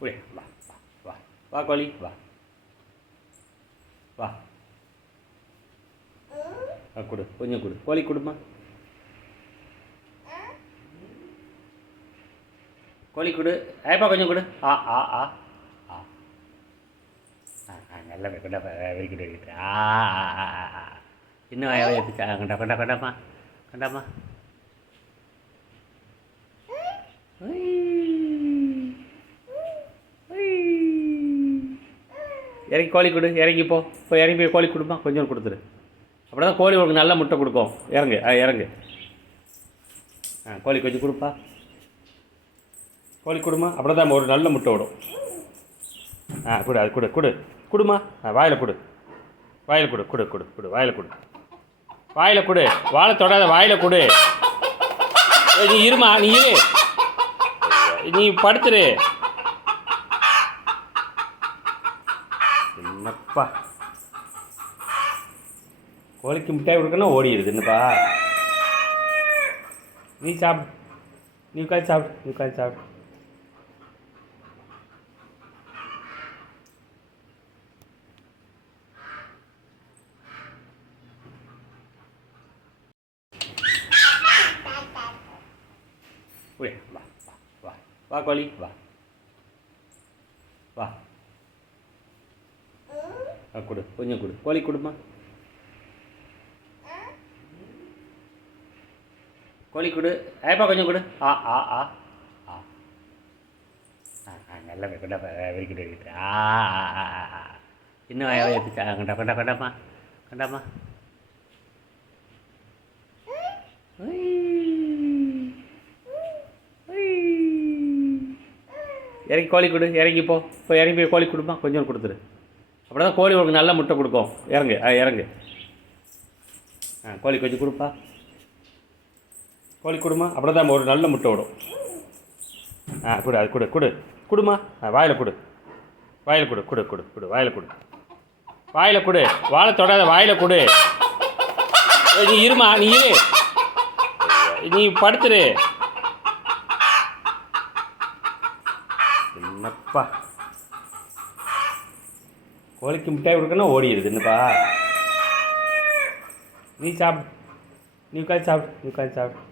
உடைய வா வா வா வா கோழி வா வா கொடு கொஞ்சம் கொடு கோழி கொடுமா கோழி கொடு ஏப்பா கொஞ்சம் கொடு ஆ ஆ ஆ ஆ நல்ல கொண்டா வெறிக்கிட்டு வெறிக்கிட்டு இன்னும் எடுத்துச்சா கொண்டா கொண்டா கொண்டாமா கொண்டாமா இறங்கி கோழி கொடு இறங்கி இப்போ இறங்கி போய் கோழி கொடுமா கொஞ்சம் கொடுத்துரு அப்படி தான் கோழி உங்களுக்கு நல்ல முட்டை கொடுக்கும் இறங்கு இறங்கு கோழி கொஞ்சம் கொடுப்பா கோழி கொடுமா அப்படி தான் ஒரு நல்ல முட்டை விடும் கொடு அது கொடு கொடு கொடுமா வாயில் கொடு வாயில் கொடு கொடு கொடு கொடு வாயில் கொடு வாயில் கொடு வாழை தொடாத வாயில் கொடு நீ இருமா நீ இரு நீ படுத்துரு என்னப்பா கோழிக்கு மிட்டாய் கொடுக்கணும் ஓடிடுது என்னப்பா நீ சாப்பிடு நீ உட்காந்து சாப்பிடு நீ உட்காந்து சாப்பிடு உடைய வா வா வா வா கோழி வா வா கொடு கொஞ்சம் கொடு கோழி கொடுமா கோழி கொடு ஏப்பா கொஞ்சம் கொடு ஆ ஆ ஆ ஆ நல்ல கொண்டா வெறிக்கிட்டு வெறிக்கிட்டு இன்னும் எடுத்துச்சா கொண்டா கொண்டா கொண்டாமா கொண்டாமா இறங்கி கோழி கொடு இறங்கி இப்போ இறங்கி போய் கோழி கொடுமா கொஞ்சம் கொடுத்துரு அப்படி தான் கோழி உங்களுக்கு நல்ல முட்டை கொடுக்கும் இறங்கு இறங்கு கோழி கொஞ்சம் கொடுப்பா கோழி கொடுமா அப்படி தான் ஒரு நல்ல முட்டை விடும் கொடு அது கொடு கொடு கொடுமா வாயில் கொடு வாயில் கொடு கொடு கொடு கொடு வாயில் கொடு வாயில் கொடு வாழை தொடாத வாயில் கொடு நீ இருமா நீ இரு நீ படுத்துரு என்னப்பா கோழிக்கு மிட்டாய் கொடுக்கணும் ஓடிடுது என்னப்பா நீ சாப்பிடு நீ உட்காந்து சாப்பிடு நீ உட்காந்து சாப்பிடு